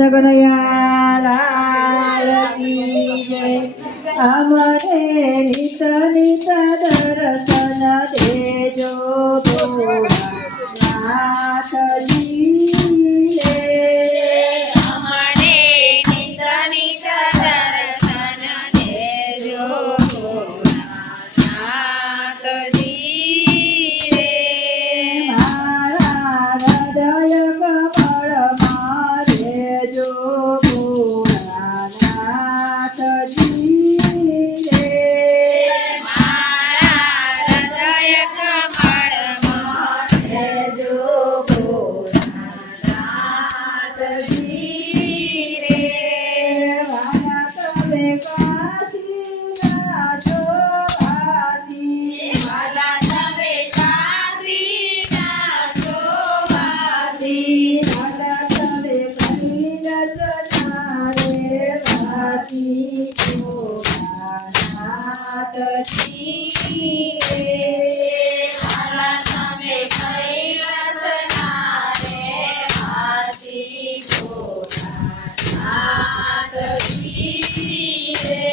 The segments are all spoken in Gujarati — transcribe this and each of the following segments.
કનૈયા લાલ કી જય. અમને નિત નિત દર્શન દેજો ભોળાનાથજી રે. અમને નિત નિત દર્શન દેજો ભોળાનાથજી રે. મારા હૃદય કમળમાં રહેજો ભોળાનાથજી રે. મારા હૃદય કમળમાં રહેજો ભોળાનાથજી રે. વાલા તમે કાશીના છો વાસી. વાલા તમે કાશીના છો વાસી. વાલા તમે કૈલાસના રે વાસી ભોળાનાથજી રે. વાલા તમે કૈલાસના રે વાસી ભોળાનાથજી રે.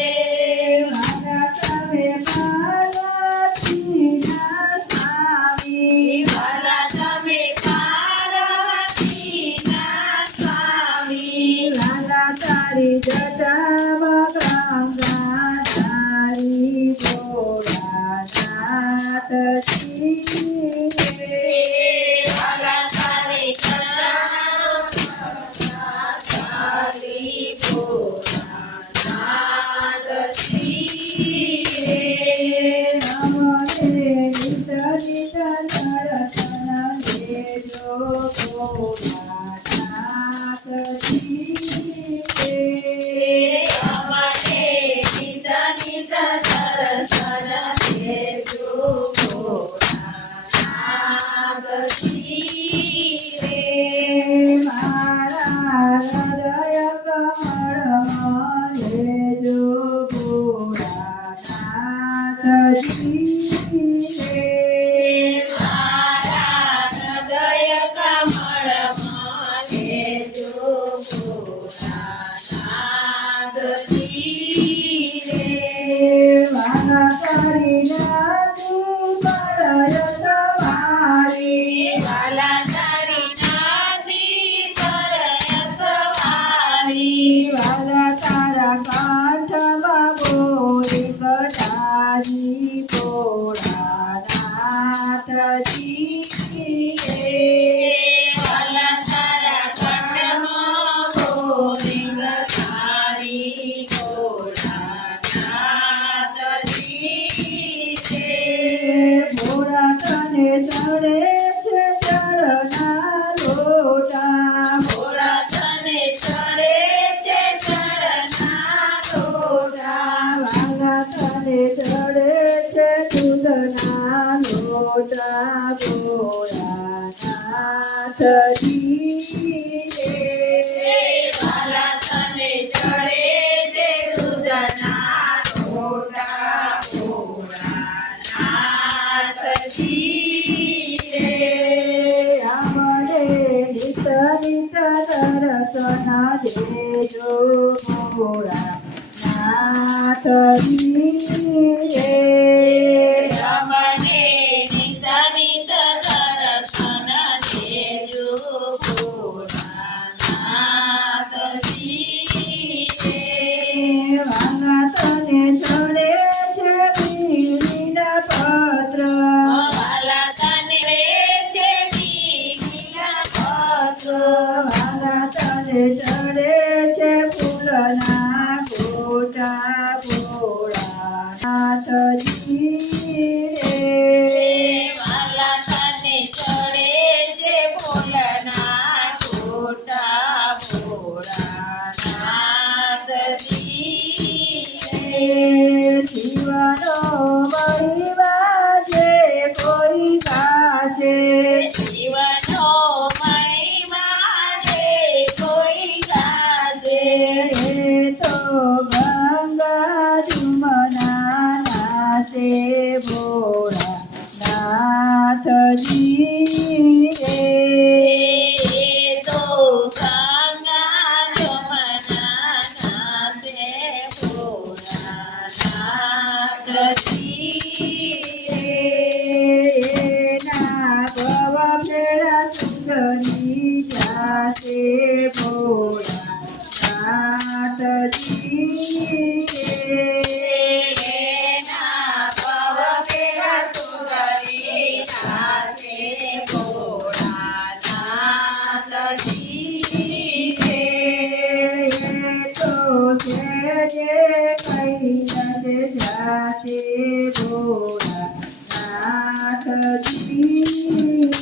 વાલા તમે પાર્વતીના સ્વામી. વાલા તમે પાર્વતીના સ્વામી. વાલા તારી જટામાં ગંગાધારી ભોળાનાથજી રે. વાલા તારી જટાધારી ભોળાનાથજી રે. અમને નિત નિત દર્શન દેજો ભોળાનાથજી રે. અમને નિત નિત દર્શન દેજો ભોળાનાથજી રે. મારા હૃદય કમળમાં રહેજો ભોળાનાથજી રે. મારા હૃદય કમળમાં રહેજો ભોળાનાથજી રે. વાલા તારી નાની પરય સવારી. વાલા તારી નાની પરય સવારી. વાલા તારા કાંઠમાં બોરી કટારી ભોળાનાથજી રે. વાલા તારા કંઠમાં બોરિંગ તારી ભોળાનાથજી રે. ભોળા તને ચડે છે ચરણા લોટા. ભોળા તને ચડે છે ચરણના લોટા. વાલા તને ચડે છે દૂધના લોટા ભોળાનાથજી રે. વાલા તને ચડે છે દૂધના લોટા ભોળાનાથજી રે. અમને નિત નિત દર્શન દેજો ભોળાનાથજી રે. અમને નિત નિત દર્શન દેજો ભોળાનાથજી રે. વાલા તને ચડે છે પીળીના પત્ર. વાલા તને છે બીના પત્ર. વાલા તને ચડે છે ફૂલના ગોટા ભોળાનાથજી રે. વાલા તને ચડે છે ફૂલના ગોટા ભોળાનાથજી રે. જીવનો મહિમા જે કોઈ ગાશે. જીવનો મહિમા છે કોઈ ગાશે. એ તો ગંગા જુમના નાશે ભોળાનાથજી રે. તો ગંગા ભોળાનાથજી રે. એના પવ કેવા સુંદરી નાચે ભોળાનાથજી રે. એ તો છે જે કૈલાસ જાતે ભોળાનાથજી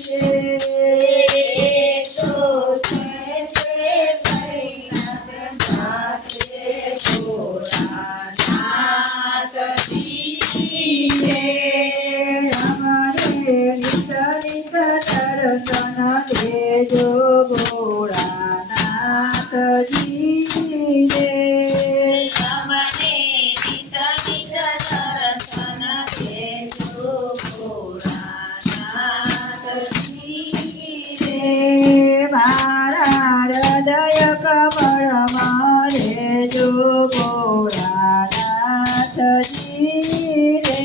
રે. દેજો ભોળાનાથજી રે. મારા હૃદય કમળમાં રેજો ભોળાનાથજી રે.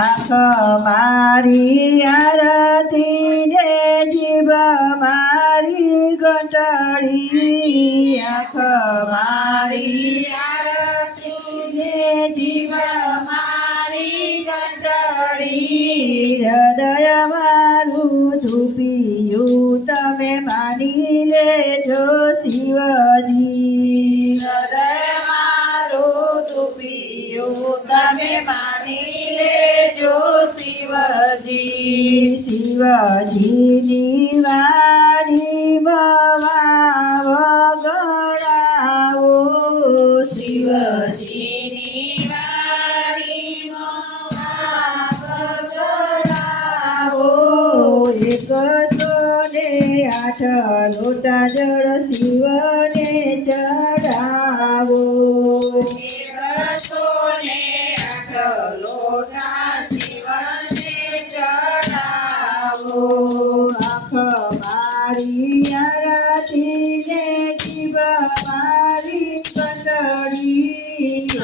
આંખ મારી આરતી ને જીભ મારી ઘંટડી. આંખ મારી આરતી ને જીભ મારી ઘંટડી. હૃદય મારું ધૂપિયું તમે માની લેજો શિવજી. હૃદય મારું ધૂપિયું તમે માની લેજો શિવજી. શિવજીની વાણીમાં વાવ ગણાવો. શિવજીની વાણીમાં વાવ ગણાવો. એક તો ને 8 લોટા જળ શિવને ચડાવો. આંખ મારી આરતી ને જીભ મારી ઘંટડી.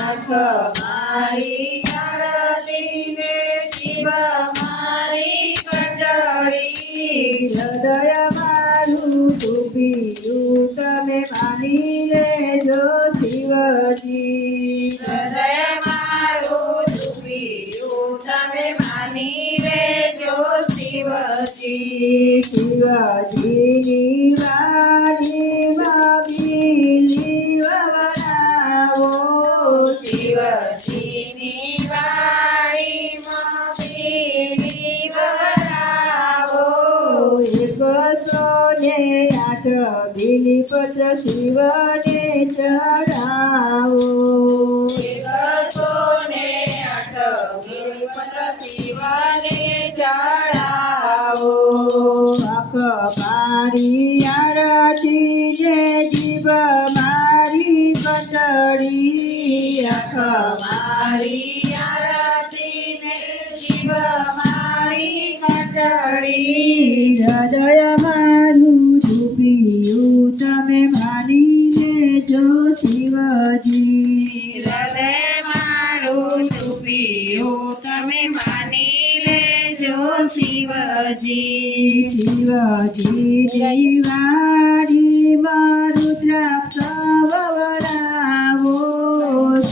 આંખ મારી આરતી ને જીભ મારી ઘંટડી. હૃદય મારું ધૂપિયું તમે માની લેજો શિવજી. હૃદય મારું ધૂપિયું તમે માની લેજો શિવજી. શિવજીની વાણીમાં બીલી વવડાવો. શિવજીની વાણીમાં બીડી વવડાવો. 108 બીલીપત્ર શિવને ચડાવો. 108 શિવને ચડાવો. આંખ મારી આરતી ને જીભ મારી ઘંટડી. આંખ મારી આરતી ને શિવ મારી ઘંટડી. હૃદય મારું ધૂપિયું તમે માની લેજો શિવજી. હૃદય મારું ધૂપિયું તમે માની લેજો શિવજી. શિવજીની વાણીમાં રુદ્રાક્ષ વવડાવો.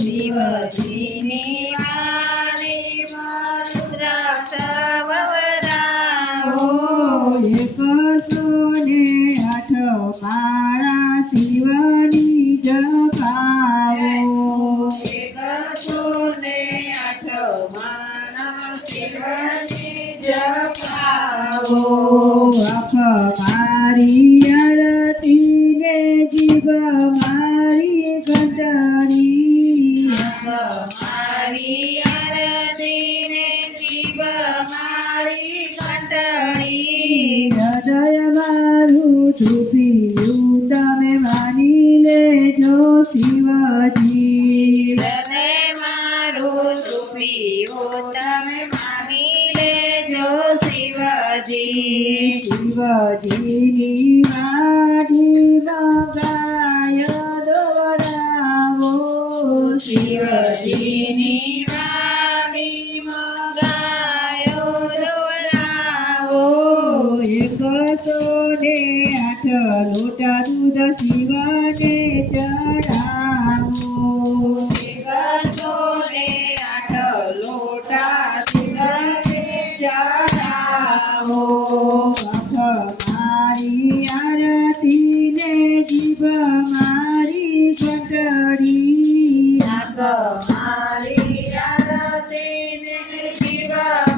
શિવજીની વાણીમાં રુદ્રાક્ષ વવડાવો. 108 માળા શિવની જપાવો. 108 માળા શિવની જપાવો. આંખ મારી આરતી ને જીભ મારી ઘંટડી. મારી આરતી ને જીભ મારી ઘંટડી. હૃદય મારું ધૂપિયું તમે માની લેજો શિવજી. હૃદય મારું ધૂપિયું તમે માની લેજો શિવજી. શિવજીની વાણીમાં ગાય દોડાવો. શિવજી લોટા દૂધ શિવને ચડાવો વિગતોને 8 લોટા દૂધને ચડાવો. મારી આરતીને જીવ મારી ઘંટડી નાક મારી આરતીને જીવ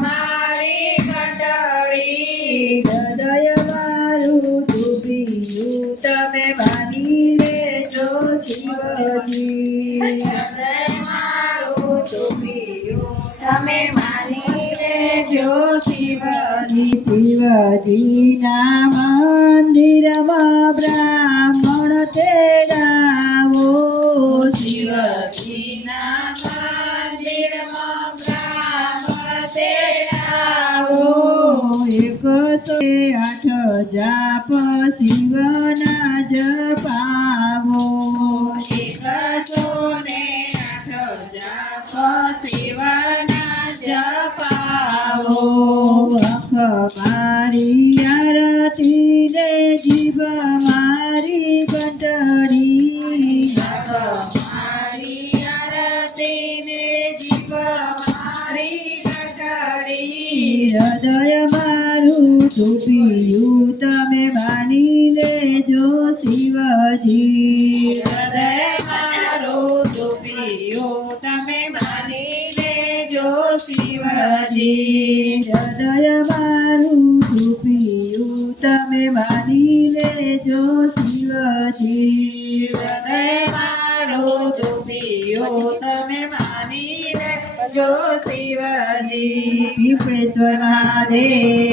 મારી ઘંટડી. હૃદય મારું ડૂબ્યું તમે માની લેજો શિવજી હૃદય મારું ડૂબ્યું તમે માની લેજો શિવજી. શિવજીના મંદિરમાં બ્રાહ્મણ તેડાવો શિવજીના મંદિરમાં બ્રાહ્મણ તેડાવો. 108 જાપ શિવના જપાવો 108 જાપ શિવના જપાવો. મારી આરતીને જીવ મારી ઘંટડી મારી આરતીને જીવ મારી ઘંટડી. હૃદય મારું ડૂબ્યું તમે માની લેજો શિવજી હૃદય મારું ડૂબ્યું તમે માની લેજો શિવજી. હૃદય મારું ડૂબ્યું તમે માની લેજો શિવજી હૃદય મારું ડૂબ્યું તમે માની લેજો શિવજી. વિશ્વેશ્વર મહાદેવ